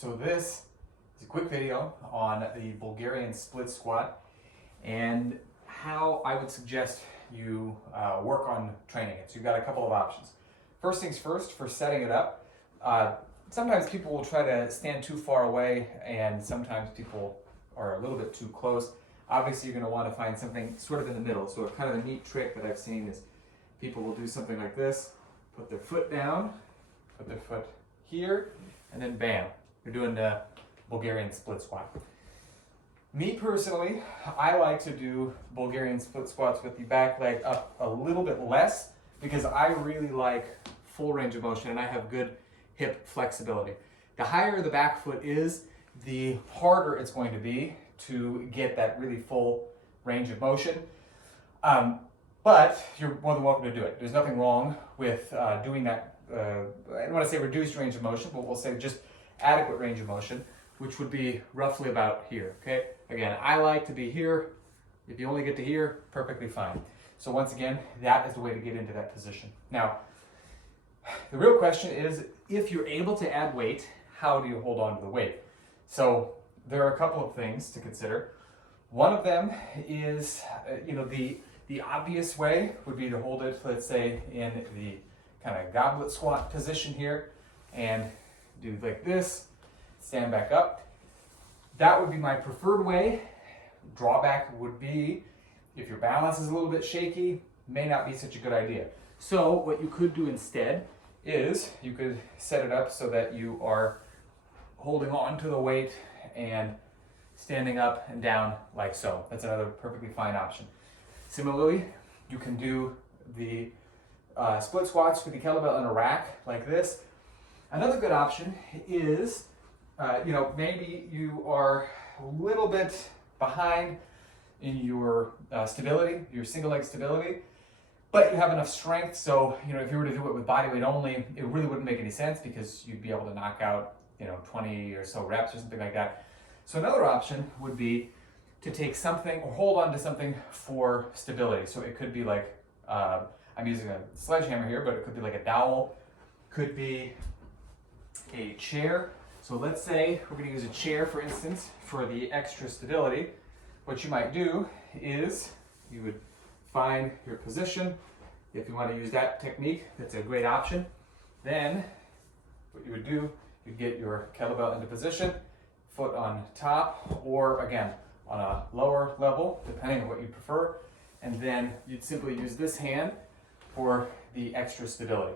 So this is a quick video on the Bulgarian split squat and how I would suggest you work on training it. So you've got a couple of options. First things first, for setting it up, sometimes people will try to stand too far away and sometimes people are a little bit too close. Obviously you're going to want to find something sort of in the middle. So kind of a neat trick that I've seen is people will do something like this, put their foot down, put their foot here, and then bam, you're doing the Bulgarian split squat. Me personally, I like to do Bulgarian split squats with the back leg up a little bit less because I really like full range of motion and I have good hip flexibility. The higher the back foot is, the harder it's going to be to get that really full range of motion. But you're more than welcome to do it. There's nothing wrong with doing that. I don't want to say reduced range of motion, but we'll say just adequate range of motion, which would be roughly about here, okay? Again, I like to be here. If you only get to here, perfectly fine. So once again, that is the way to get into that position. Now, the real question is, if you're able to add weight, how do you hold on to the weight? So there are a couple of things to consider. One of them is, the obvious way would be to hold it, let's say, in the kind of goblet squat position here and do like this, stand back up. That would be my preferred way. Drawback would be if your balance is a little bit shaky, may not be such a good idea. So what you could do instead is you could set it up so that you are holding on to the weight and standing up and down like so. That's another perfectly fine option. Similarly, you can do the split squats with the kettlebell in a rack like this. Another good option is, maybe you are a little bit behind in your stability, your single leg stability, but you have enough strength. So, if you were to do it with body weight only, it really wouldn't make any sense because you'd be able to knock out, 20 or so reps or something like that. So another option would be to take something or hold on to something for stability. So it could be like, I'm using a sledgehammer here, but it could be like a dowel, could be a chair. So let's say we're going to use a chair, for instance, for the extra stability. What you might do is you would find your position. If you want to use that technique, that's a great option. Then what you would do, you'd get your kettlebell into position, foot on top, or again, on a lower level, depending on what you prefer. And then you'd simply use this hand for the extra stability.